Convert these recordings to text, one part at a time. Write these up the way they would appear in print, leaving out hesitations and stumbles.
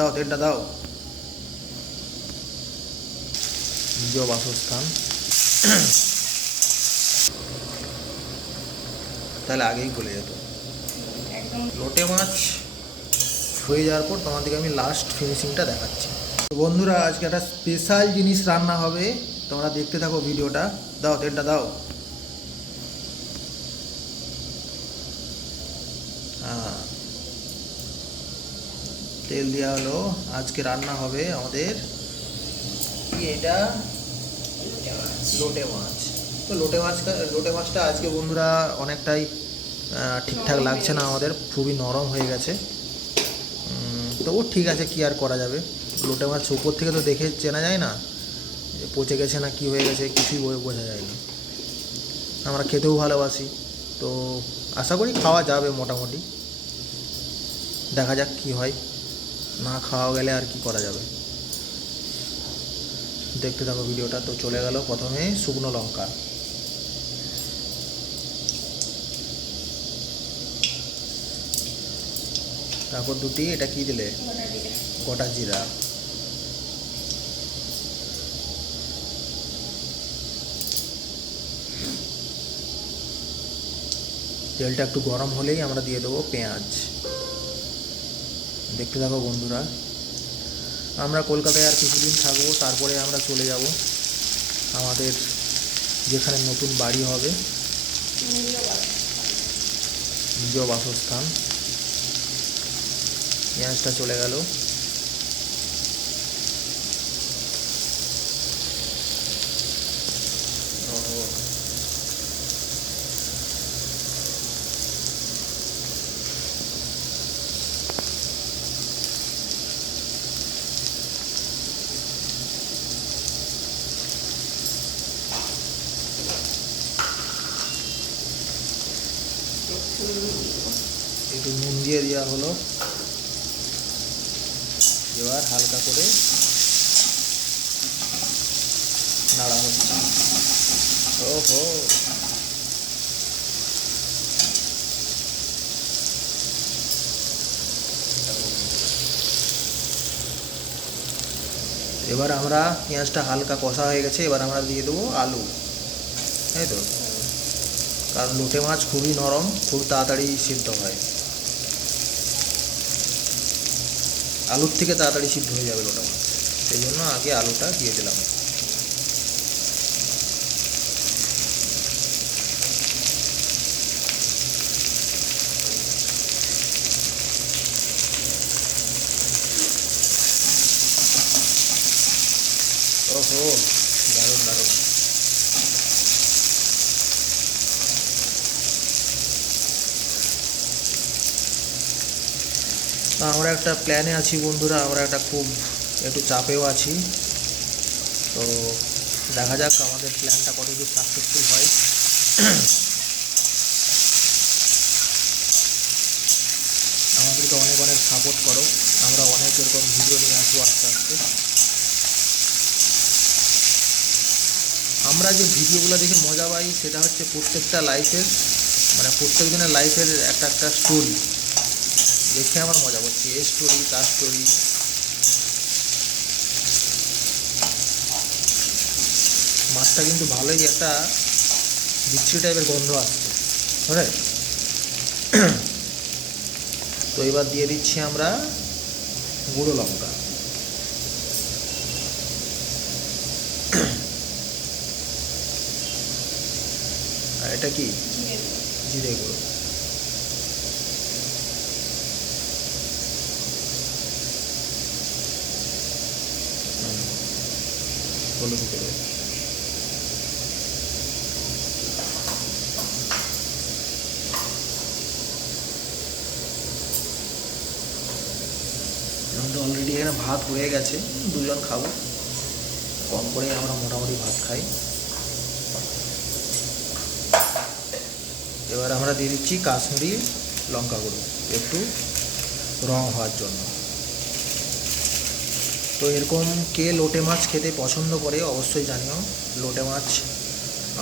দাও তেলটা দাও। নিজ বাসস্থান, তাহলে আগেই বলে যেত। লোটে মাছ হয়ে যাওয়ার পর তোমাদেরকে আমি লাস্ট ফিনিশিংটা দেখাচ্ছি। তো বন্ধুরা, আজকে একটা স্পেশাল জিনিস রান্না হবে, তোমরা দেখতে থাকো ভিডিওটা। দাও তেলটা দাও। হ্যাঁ, তেল দেওয়া হলো। আজকে রান্না হবে আমাদের এটা লোটে মাছ। তো লোটে মাছটা আজকে বন্ধুরা অনেকটাই ঠিকঠাক লাগছে না আমাদের, খুবই নরম হয়ে গেছে। তবু ঠিক আছে, কি আর করা যাবে। লোটে মাছ উপর থেকে তো দেখে চেনা যায় না যে পচে গেছে না কি হয়ে গেছে, কিছুই বোঝা যায় না। আমরা খেতেও ভালোবাসি, তো আশা করি খাওয়া যাবে মোটামুটি। দেখা যাক কি হয়, না খাওয়া গেলে আর কি করা যাবে। দেখতে থাকো ভিডিওটা। তো চলে গেল প্রথমে শুকনো লঙ্কা, তারপর দুটি এটা কি দিলে, গোটা জিরা, তেলটা একটু গরম হলেই আমরা দিয়ে দেবো পেঁয়াজ। দেখতে থাকো বন্ধুরা। আমরা কলকাতায় আর কিছুদিন থাকবো, তারপরে আমরা চলে যাব আমাদের যেখানে নতুন বাড়ি হবে, নিজ বাসস্থান। পেঁয়াজটা চলে গেল। একটু নুন দিয়ে দেওয়া হলো। এবার হালকা করে নাড়া হচ্ছে। ওহো, এবার আমরা পেঁয়াজটা হালকা কষা হয়ে গেছে, এবার আমরা দিয়ে দেবো আলু, তাই তো? কারণ লোটে মাছ খুবই নরম, খুব তাড়াতাড়ি সিদ্ধ হয়, আলুর থেকে তাড়াতাড়ি সিদ্ধ হয়ে যাবে লোটে মাছ, সেই জন্য আগে আলুটা দিয়ে দিলাম। ওহো, দারুণ দারুণ। আমরা একটা প্ল্যানে আছি বন্ধুরা, আমরা একটু চাপেও আছি। তো দেখা যাক আমাদের প্ল্যানটা কতদূর সাকসেসফুল হয়। আমাদেরকে অনেক অনেক সাপোর্ট করো, আমরা অনেক এরকম ভিডিও নিয়ে আসবো আস্তে আস্তে। আমরা যে ভিডিওগুলো দেখে মজা পাই সেটা হচ্ছে প্রত্যেকটা লাইফের, মানে প্রত্যেকজনের লাইফের একটা একটা স্টোরি দেখে আমরা মজা পাচ্ছি, এই স্টোরি তার স্টোরি। মাছটা কিন্তু ভালোই একটা বিচ্ছিরি টাইপের গন্ধ আসছে, রাইট? তো এবার দিয়ে দিচ্ছি আমরা গুঁড়ো লঙ্কা। আর এটা কি, জিরে গুঁড়ো। হলুদ গুঁড়ো। আমাদের অলরেডি এখানে ভাত হয়ে গেছে, দুজন খাবো, কম করে আমরা মোটামুটি ভাত খাই। এবার আমরা দিয়ে দিচ্ছি কাশ্মীরি লঙ্কা গুঁড়ো, একটু রং হওয়ার জন্য। তো এরকম কে লোটে মাছ খেতে পছন্দ করে অবশ্যই জানিও। লোটে মাছ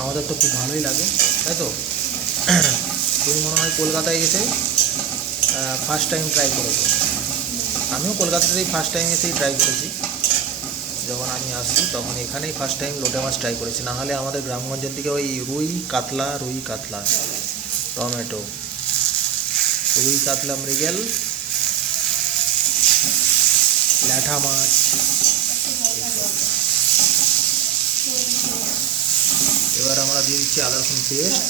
আমাদের তো খুব ভালোই লাগে, তাই তো? তুমি মনে হয় কলকাতায় এসে ফার্স্ট টাইম ট্রাই করেছো। আমিও কলকাতাতেই ফার্স্ট টাইম এসেই ট্রাই করেছি। যখন আমি আসি তখন এখানেই ফার্স্ট টাইম লোটে মাছ ট্রাই করেছি, নাহলে আমাদের গ্রামগঞ্জের দিকে ওই রুই কাতলা টমেটো, রুই কাতলা মৃগেল, ল্যাঠা মাছ। এবার আমরা দিয়ে দিচ্ছি আদা রসুন পেস্ট,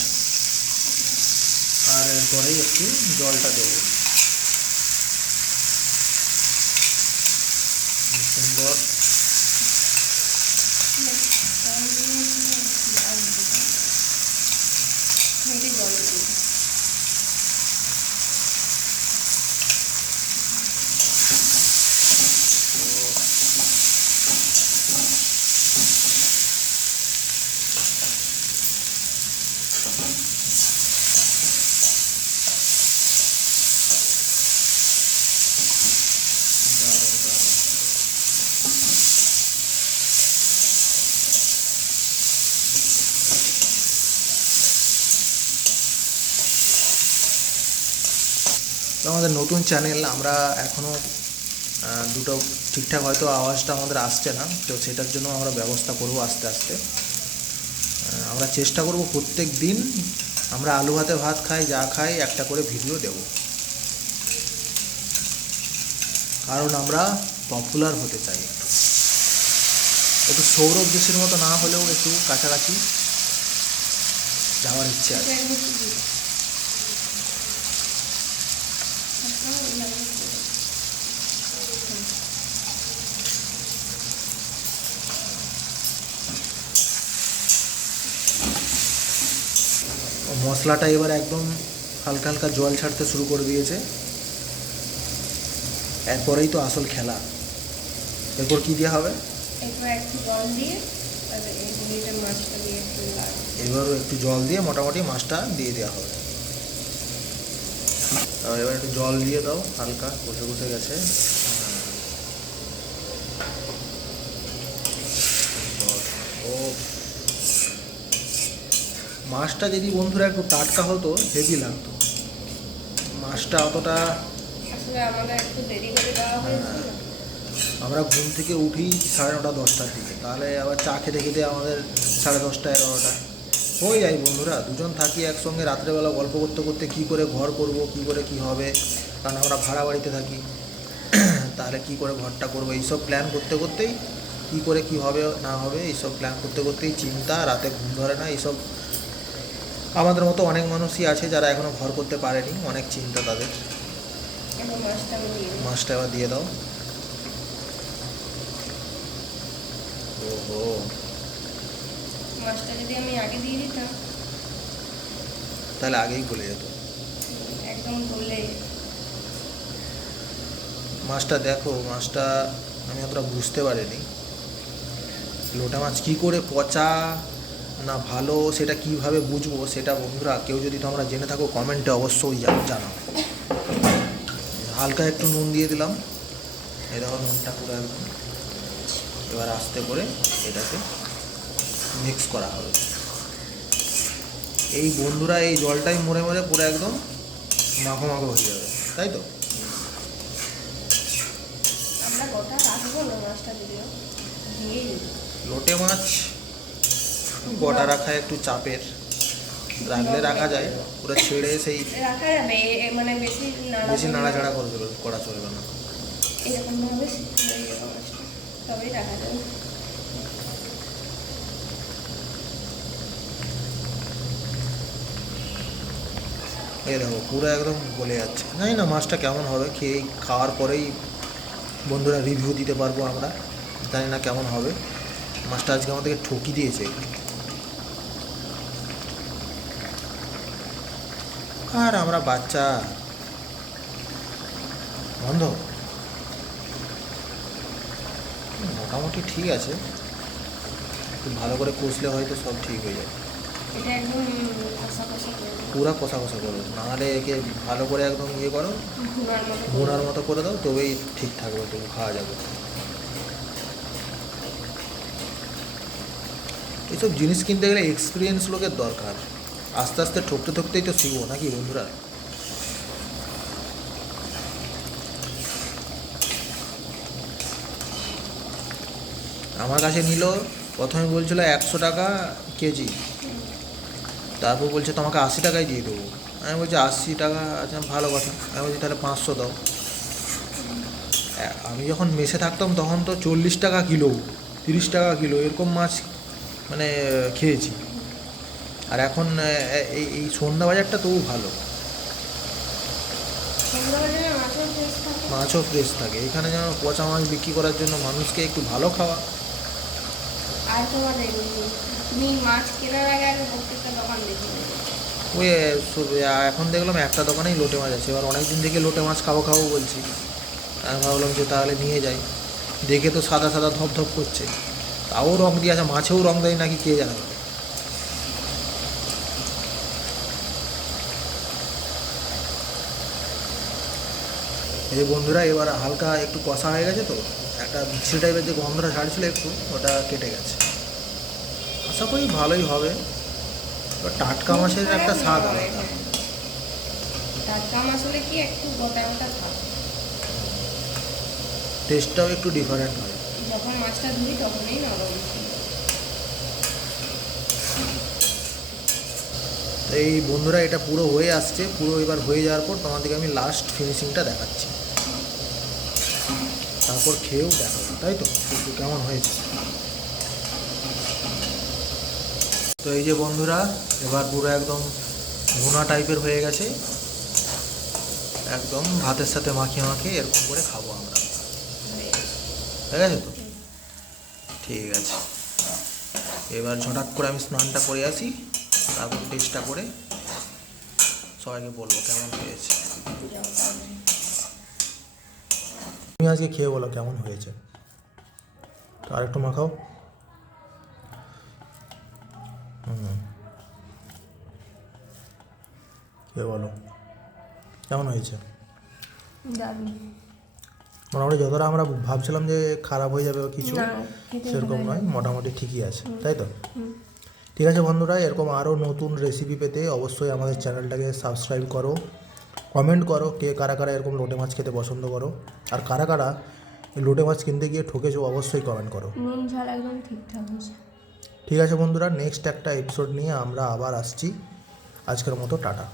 আর এরপরেই একটু জলটা দেবো। সুন্দর আমাদের নতুন চ্যানেল, আমরা এখনও দুটো ঠিকঠাক হয়তো আওয়াজটা আমাদের আসছে না, তো সেটার জন্য আমরা ব্যবস্থা করব আস্তে আস্তে। আমরা চেষ্টা করব প্রত্যেক দিন, আমরা আলু ভাতে ভাত খাই যা খাই একটা করে ভিডিও দেব, কারণ আমরা পপুলার হতে চাই। একটু সৌরভ দেশের মতো না হলেও একটু কাছাকাছি যাওয়ার ইচ্ছে আছে। মশলাটা এবার একদম হালকা হালকা জল ছাড়তে শুরু করে দিয়েছে, এরপরেই তো আসল খেলা। এরপর কি দেওয়া হবে? এবারও একটু জল দিয়ে মোটামুটি মাছটা দিয়ে দেওয়া হবে। এবার একটু জল দিয়ে দাও, হালকা কষে কষে গেছে। ও, মাছটা যদি বন্ধুরা একটু টাটকা হতো হেভি লাগতো। মাছটা অতটা আমরা ঘুম থেকে উঠি 9:30 10টার দিকে, তাহলে আবার চা খেতে খেতে আমাদের 10:30 11টা হয়ে যায়। বন্ধুরা দুজন থাকি একসঙ্গে, রাত্রেবেলা গল্প করতে করতে কী করে ঘর করব, কী করে কী হবে, কারণ আমরা ভাড়া বাড়িতে থাকি, তাহলে কী করে ঘরটা করবো, এইসব প্ল্যান করতে করতেই কী করে কী হবে না হবে এইসব প্ল্যান করতে করতেই চিন্তা, রাতে ঘুম ধরে না। এইসব আমাদের মতো অনেক মানুষই আছে যারা এখনও ঘর করতে পারেনি, অনেক চিন্তা তাদের। মাছটা এবার দিয়ে দাও। ওহো, মাছটা যদি আমি আগে দিয়ে দিতাম তাহলে আগেই গলে যেত, একদম গলে। মাছটা দেখো, মাছটা আমি অতটা বুঝতে পারিনি লোটা মাছ কী করে পচা না ভালো সেটা কিভাবে বুঝবো, সেটা বন্ধুরা কেউ যদি তোমরা জেনে থাকো কমেন্টে অবশ্যই জানাও। হালকা একটু নুন দিয়ে দিলাম, এই দেখো নুনটা পুরো একদম। এবার আস্তে করে এটাকে মিক্স করা হবে। এই বন্ধুরা এই জলটাই মরে মরে পুরো একদম মাখো মাখো হয়ে যাবে, তাই তো? আমরা গোটা রাখবো না মাছটা, যদিও দিয়ে লোটে মাছ গোটা রাখা একটু চাপের, রাখলে রাখা যায়, পুরো ছেড়ে সেই রাখা যাবে, মানে বেশি নাড়াচাড়া করা চলবে না। এরকমভাবে হয়ে যাবে মাছটা, তবেই রাখা যাবে। এই দেখো পুরো একদম গলে যাচ্ছে। জানি না মাছটা কেমন হবে, খেয়ে খাওয়ার পরেই বন্ধুরা রিভিউ দিতে পারবো আমরা, জানি না কেমন হবে। মাছটা আজকে আমাদেরকে ঠকি দিয়েছে। আর আমরা বাচ্চা, বন্ধ মোটামুটি ঠিক আছে, একটু ভালো করে কষলে হয়তো সব ঠিক হয়ে যাবে। এটা একদম কষা কষা করে পুরো কষা কষা করো, নাহলে একে ভালো করে একদম ইয়ে করো, ভুনার ভুনার মতো করে দাও, তবেই ঠিক থাকবে, তবু খাওয়া যাবে। এইসব জিনিস কিনতে গেলে এক্সপিরিয়েন্স লোকের দরকার, আস্তে আস্তে ঠকতে ঠকতেই তো শিখবো, নাকি বন্ধুরা? আমার কাছে নিল, প্রথমে বলছিল 100 টাকা কেজি, তারপর বলছে তোমাকে 80 টাকায় দিয়ে দেবো। আমি বলছি 80 টাকা, আচ্ছা ভালো কথা। আমি বলছি তাহলে 500 দাও। আমি যখন মেসে থাকতাম তখন তো 40 টাকা কিলো, 30 টাকা কিলো এরকম মাছ মানে খেয়েছি। আর এখন এই এই সন্ধ্যা বাজারটা তবু ভালো, সন্ধ্যাবাজারে মাছও ফ্রেশ থাকে। মাছও ফ্রেশ থাকে। এখানে যেন পচা মাছ বিক্রি করার জন্য মানুষকে একটু ভালো খাওয়া। আর তোমার তুমি মাছ কেনার আগে আগে প্রত্যেকটা দোকান দেখে নেবে। ওই এখন দেখলাম একটা দোকানেই লোটে মাছ আছে। এবার অনেক দিন থেকে লোটে মাছ খাবো খাবো বলছি। আমি ভাবলাম যে তাহলে নিয়ে যাই। দেখে তো সাদা সাদা ধপধপ করছে, তাও রং দিয়ে আছে, মাছেও রং দেয় নাকি কে জানে। এই বন্ধুরা এবার হালকা একটু কষা হয়ে গেছে, তো একটা মিক্সি টাইপের যে গন্ধটা ছাড়ছিল একটু, ওটা কেটে গেছে। আশা করি ভালোই হবে। এবার টাটকা মাছের একটা স্বাদ আলাদা। টাটকা মাছ হলে কি একটু গোটা গোটা থাকে, টেস্টটাও একটু ডিফারেন্ট হয়। যখন মাছটা ধুই তখনই নরম ছিল। তো এই বন্ধুরা এটা পুরো হয়ে আসছে, পুরো এবার হয়ে যাওয়ার পর তোমাদেরকে আমি লাস্ট ফিনিশিংটা দেখাচ্ছি, তারপর খেয়েও দেখাবো, তাই তো একটু কেমন হয়েছে। তো এই যে বন্ধুরা এবার পুরো একদম ভুনা টাইপের হয়ে গেছে, একদম ভাতের সাথে মাখিয়ে মাখিয়ে এরকম করে খাবো আমরা। ঠিক আছে তো, ঠিক আছে। এবার ঝটাক করে আমি স্নানটা করে আসি, তারপর টেস্টটা করে সবাইকে বলবো কেমন হয়েছে। তুমি আজকে খেয়ে বলো কেমন হয়েছে, তো আরেকটু মাখাও। খেয়ে বলো কেমন হয়েছে। দারুণ। মোটামুটি যতটা আমরা ভাবছিলাম যে খারাপ হয়ে যাবে কিছু, না, খেতে সেরকম ভালোই নয়, লাগে। মোটামুটি ঠিকই আছে, তাই তো। ঠিক আছে বন্ধুরা, এরকম আরও নতুন রেসিপি পেতে অবশ্যই আমাদের চ্যানেলটাকে সাবস্ক্রাইব করো, কমেন্ট করো কে কারা কারা এরকম লোটে মাছ খেতে পছন্দ করো, আর কারা কারা এই লোটে মাছ কিনতে গিয়ে ঠকেছো অবশ্যই কমেন্ট করো। নুন ঝাল একদম ঠিকঠাক হয়েছে। ঠিক আছে বন্ধুরা, নেক্সট একটা এপিসোড নিয়ে আমরা আবার আসছি। আজকের মতো টাটা।